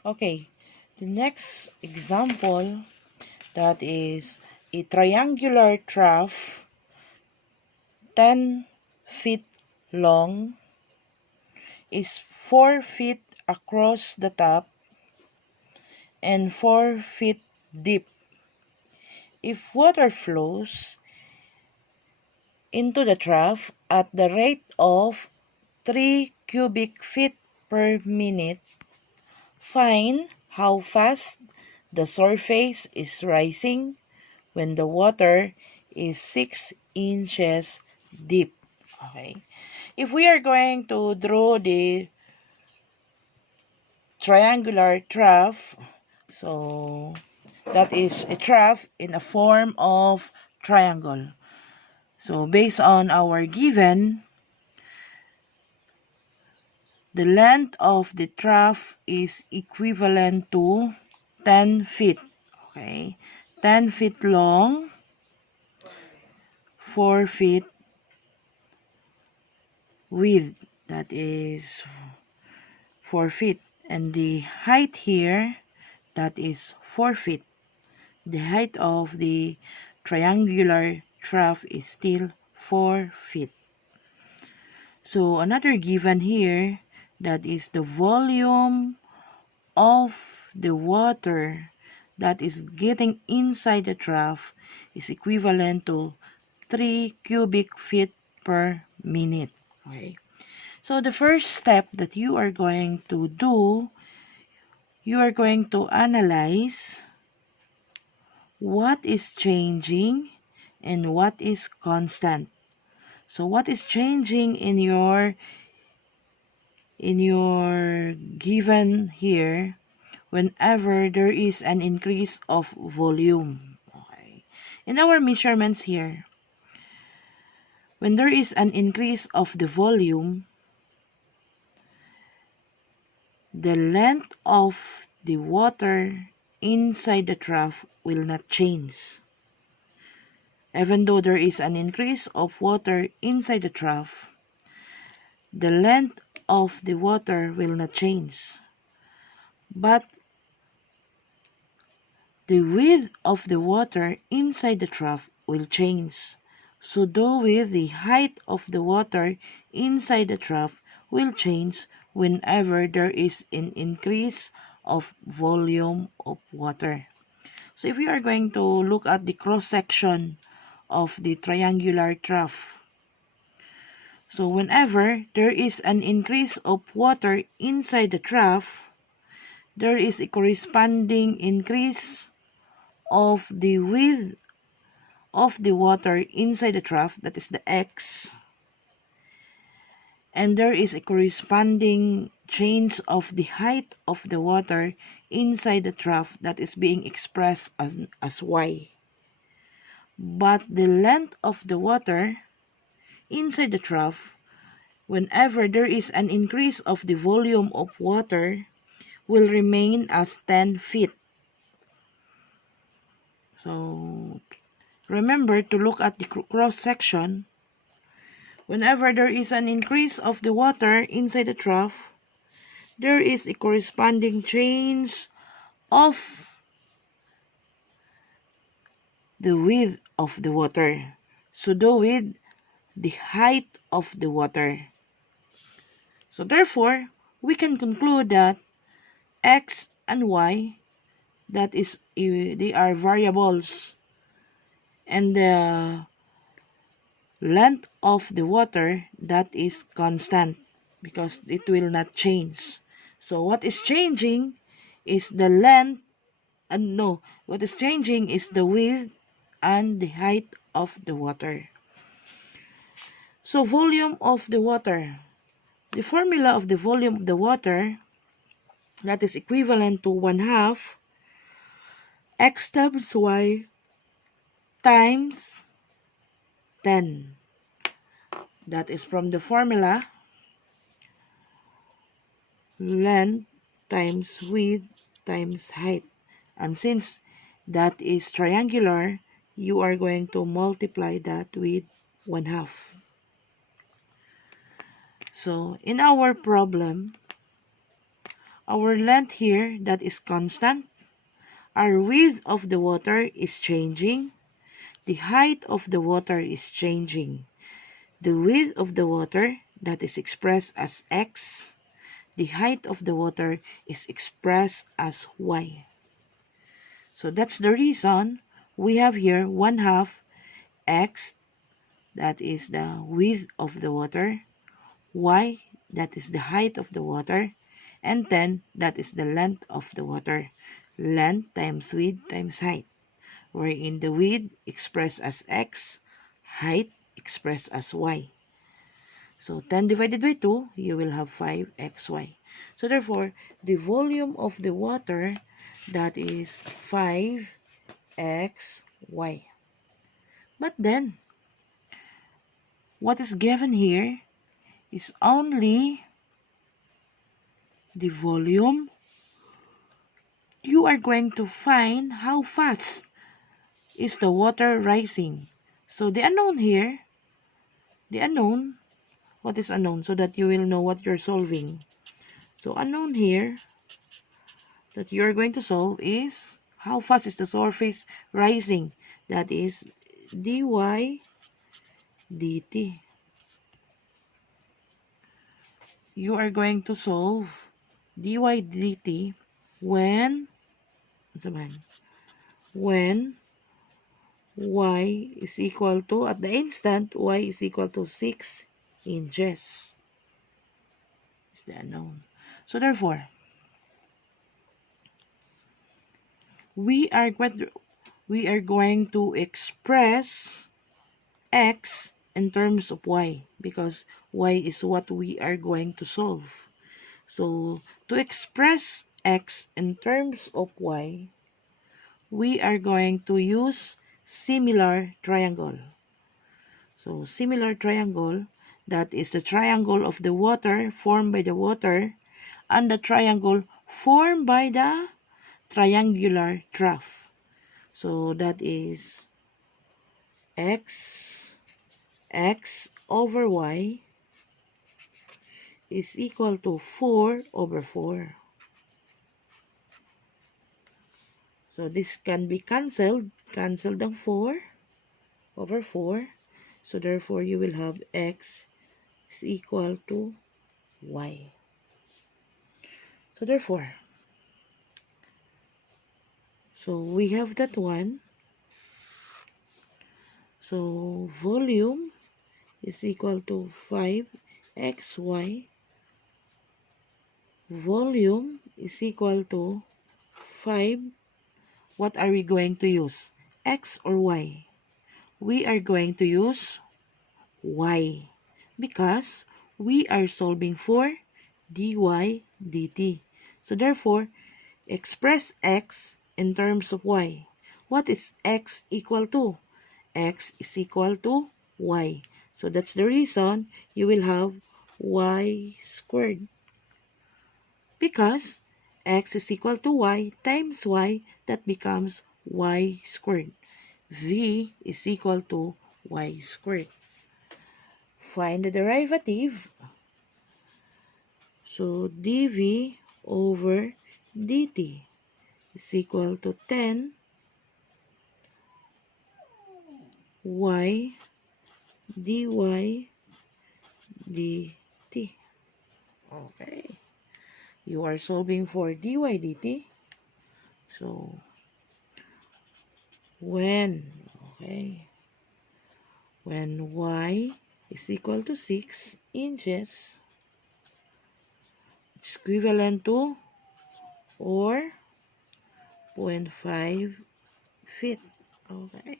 Okay, the next example, that is a triangular trough 10 feet long, is 4 feet across the top and 4 feet deep. If water flows into the trough at the rate of 3 cubic feet per minute, find how fast the surface is rising when the water is 6 inches deep. Okay. If we are going to draw the triangular trough, so that is a trough in a form of triangle. So based on our given, the length of the trough is equivalent to 10 feet. Okay, 10 feet long, 4 feet width, that is 4 feet. And the height here, that is 4 feet. The height of the triangular trough is still 4 feet. So another given here, that is the volume of the water that is getting inside the trough is equivalent to 3 cubic feet per minute. Okay. So the first step that you are going to do, you are going to analyze what is changing and what is constant. So what is changing in your given here whenever there is an increase of volume. Okay. In our measurements here, when there is an increase of the volume, the length of the water inside the trough will not change. Even though there is an increase of water inside the trough, the length of the water will not change. But the width of the water inside the trough will change. So though with the height of the water inside the trough will change whenever there is an increase of volume of water. So if we are going to look at the cross-section of the triangular trough, so whenever there is an increase of water inside the trough, there is a corresponding increase of the width of the water inside the trough, that is the x, and there is a corresponding change of the height of the water inside the trough that is being expressed as y. But the length of the water inside the trough, whenever there is an increase of the volume of water, will remain as 10 feet. So remember to look at the cross-section. Whenever there is an increase of the water inside the trough, there is a corresponding change of the width of the water. So do with the height of the water. So therefore, we can conclude that x and y, that is, they are variables, and the length of the water, that is constant because it will not change. So what is changing is the length, what is changing is the width and the height of the water. So volume of the water. The formula of the volume of the water, that is equivalent to 1/2 x times y times 10. That is from the formula length times width times height. And since that is triangular, you are going to multiply that with 1/2. So in our problem, our length here, that is constant. Our width of the water is changing. The height of the water is changing. The width of the water, that is expressed as x. The height of the water is expressed as y. So that's the reason we have here 1/2 x, that is the width of the water, y, that is the height of the water, and 10, that is the length of the water. Length times width times height, wherein the width expressed as x, height expressed as y. So 10 divided by 2, you will have 5xy. So therefore, the volume of the water, that is 5xy. But then, what is given here is only the volume. You are going to find how fast is the water rising. So the unknown here, what is unknown, so that you will know what you're solving. So unknown here that you're going to solve is how fast is the surface rising. That is dy dt. You are going to solve dy dt when y is equal to, at the instant, y is equal to 6 inches. Is the unknown. So therefore, we are going to express x in terms of y, because y is what we are going to solve. So to express x in terms of y, we are going to use similar triangle. So similar triangle, that is the triangle of the water formed by the water and the triangle formed by the triangular trough. So that is x over y is equal to 4 over 4. So this can be cancelled. Cancel the 4 over 4. So therefore, you will have x is equal to y. So therefore, we have that one. So volume is equal to 5xy. Volume is equal to 5. What are we going to use? X or y? We are going to use y, because we are solving for dy dt. So therefore, express x in terms of y. What is x equal to? X is equal to y. So that's the reason you will have y squared. Because x is equal to y times y, that becomes y squared. V is equal to y squared. Find the derivative. So dv over dt is equal to 10 y dy dt. Okay. You are solving for dy dt. So when y is equal to 6 inches, it's equivalent to 4.5 feet. Okay.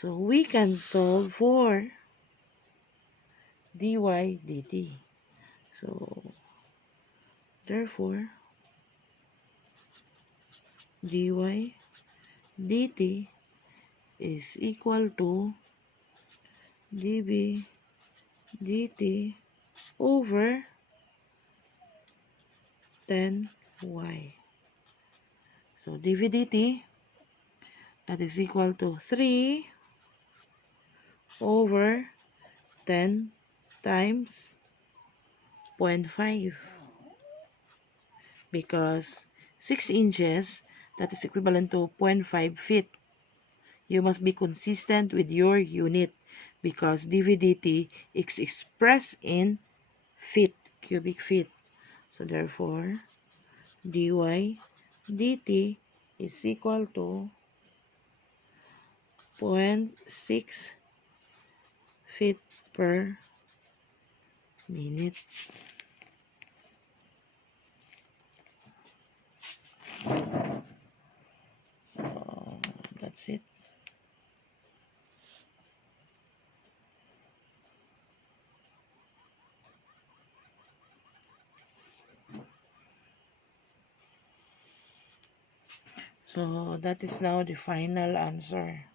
So we can solve for dy dt. So therefore, dy dt is equal to dv dt over 10y. So dv dt, that is equal to 3 over 10 times 0.5. because 6 inches, that is equivalent to 0.5 feet. You must be consistent with your unit because dV/dt is expressed in feet, cubic feet. So therefore, dy/dt is equal to 0.6 feet per minute. So that's it. So that is now the final answer.